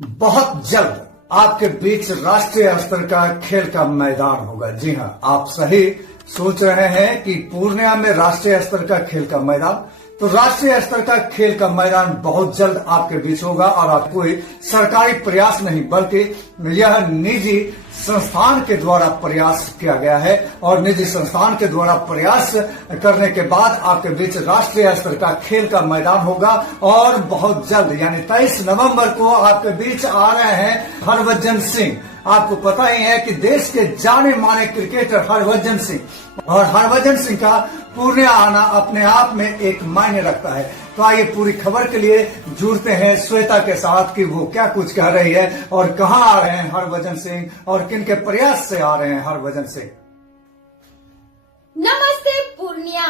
बहुत जल्द आपके बीच राष्ट्रीय स्तर का खेल का मैदान होगा। जी हां, आप सही सोच रहे हैं कि पूर्णिया में राष्ट्रीय स्तर का खेल का मैदान, तो राष्ट्रीय स्तर का खेल का मैदान बहुत जल्द आपके बीच होगा। और आप कोई सरकारी प्रयास नहीं बल्कि यह निजी संस्थान के द्वारा प्रयास किया गया है और निजी संस्थान के द्वारा प्रयास करने के बाद आपके बीच राष्ट्रीय स्तर का खेल का मैदान होगा। और बहुत जल्द यानी 23 नवंबर को आपके बीच आ रहे हैं हरभजन सिंह। आपको पता ही है कि देश के जाने माने क्रिकेटर हरभजन सिंह, और हरभजन सिंह का पूर्णिया आना अपने आप में एक मायने रखता है। तो आइए पूरी खबर के लिए जुड़ते हैं श्वेता के साथ कि वो क्या कुछ कह रही है और कहां आ रहे हैं हरभजन सिंह और किन के प्रयास से आ रहे हैं हरभजन सिंह। नमस्ते पूर्णिया।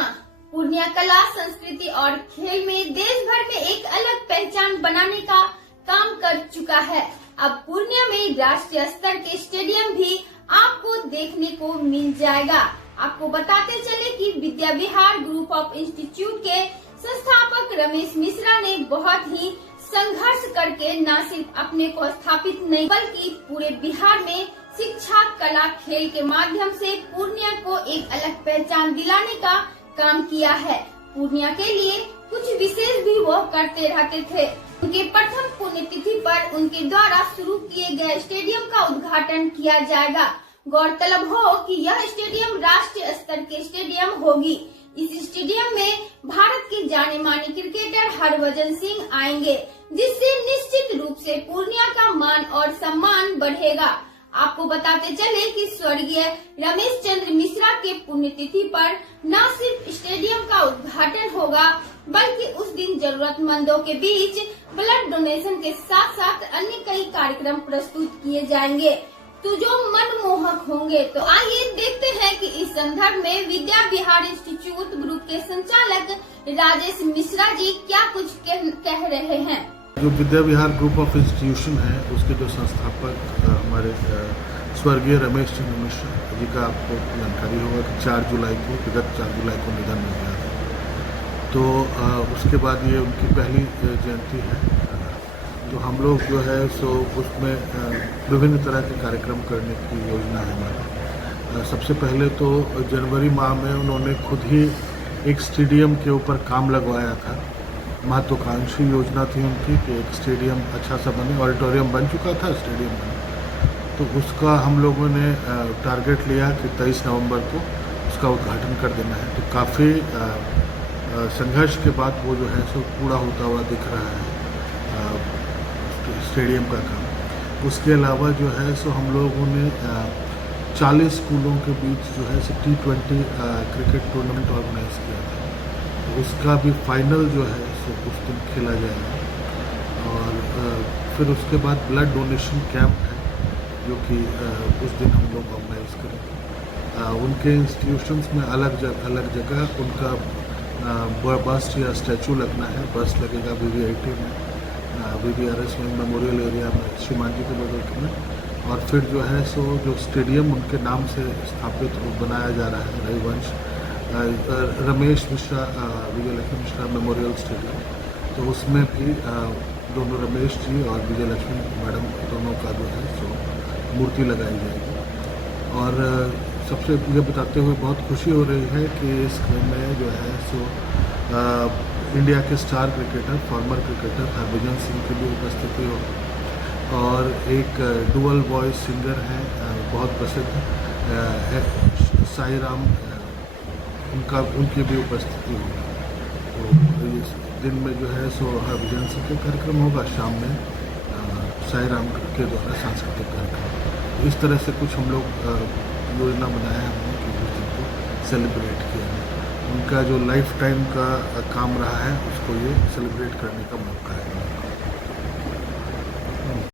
पूर्णिया कला, संस्कृति और खेल में देश भर में एक अलग पहचान बनाने का काम कर चुका है। अब पूर्णिया में राष्ट्रीय स्तर के स्टेडियम भी आपको देखने को मिल जाएगा। आपको बताते चले कि Vidya Vihar group of institute के संस्थापक रमेश मिश्रा ने बहुत ही संघर्ष करके न सिर्फ अपने को स्थापित नहीं बल्कि पूरे बिहार में शिक्षा, कला, खेल के माध्यम से पूर्णिया को एक अलग पहचान दिलाने का काम किया है। पूर्णिया के लिए कुछ विशेष भी वो करते रहते थे। उनके प्रथम पुण्यतिथि पर उनके द्वारा शुरू किए गए स्टेडियम का उद्घाटन किया जाएगा। गौरतलब हो कि यह स्टेडियम राष्ट्रीय स्तर के स्टेडियम होगी। इस स्टेडियम में भारत के जाने माने क्रिकेटर हरभजन सिंह आएंगे, जिससे निश्चित रूप से पूर्णिया का मान और सम्मान बढ़ेगा। आपको बताते चले कि स्वर्गीय रमेश चंद्र मिश्रा के पुण्यतिथि पर न सिर्फ स्टेडियम का उद्घाटन होगा बल्कि उस दिन जरूरतमंदों के बीच ब्लड डोनेशन के साथ साथ अन्य कई कार्यक्रम प्रस्तुत किए जाएंगे तो जो मनमोहक होंगे। तो आइए देखते हैं कि इस संदर्भ में विद्या विहार इंस्टीट्यूट ग्रुप के संचालक राजेश मिश्रा जी क्या कुछ कह रहे हैं। जो Vidya Vihar group of institution है उसके जो संस्थापक हमारे स्वर्गीय रमेश चंद्र मिश्रा जी का आपको जानकारी होगा कि 4 जुलाई को गत 4 जुलाई को निधन हो गया था। तो उसके बाद ये उनकी पहली जयंती है। तो हम लोग जो है सो उसमें विभिन्न तरह के कार्यक्रम करने की योजना है हमारी। सबसे पहले तो जनवरी माह में उन्होंने खुद ही एक स्टेडियम के ऊपर काम लगवाया था। महत्वाकांक्षी योजना थी उनकी कि एक स्टेडियम अच्छा सा बने। ऑडिटोरियम बन चुका था, स्टेडियम बने, तो उसका हम लोगों ने टारगेट लिया कि 23 नवंबर को उसका उद्घाटन कर देना है। तो काफ़ी संघर्ष के बाद वो जो है सो पूरा होता हुआ दिख रहा है स्टेडियम का काम। उसके अलावा जो है सो हम लोगों ने 40 स्कूलों के बीच जो है सो T20 क्रिकेट टूर्नामेंट ऑर्गेनाइज किया था। तो उसका भी फाइनल जो है सो उस दिन खेला जाएगा। और फिर उसके बाद ब्लड डोनेशन कैंप है जो कि उस दिन हम लोग ऑर्गेनाइज करेंगे। उनके इंस्टीट्यूशंस में अलग जगह उनका बस्ट या स्टैचू लगना है। बस्ट लगेगा VVIT में, VVRS में, मेमोरियल एरिया में, श्रीमान जी के बगल में। और फिर जो है सो जो स्टेडियम उनके नाम से स्थापित बनाया जा रहा है, रविवंश रमेश मिश्रा विजयलक्ष्मी मिश्रा मेमोरियल स्टेडियम, तो उसमें भी दोनों रमेश जी और विजयलक्ष्मी मैडम दोनों का जो है सो मूर्ति लगाई जाएगी। और सबसे ये बताते हुए बहुत खुशी हो रही है कि इसमें जो है सो इंडिया के star cricketer, farmer cricketer Harbhajan Singh की भी उपस्थिति हो और एक डुअल वॉइस सिंगर हैं बहुत प्रसिद्ध साई राम, उनकी भी उपस्थिति होगी। तो इस दिन में जो है सो हरभजन सिंह का कार्यक्रम होगा, शाम में साई राम के द्वारा सांस्कृतिक कार्यक्रम। इस तरह से कुछ हम लोग योजना बनाया है हमने कि उस दिन को सेलिब्रेट किया है। उनका जो लाइफ टाइम का काम रहा है उसको ये सेलिब्रेट करने का मौका है।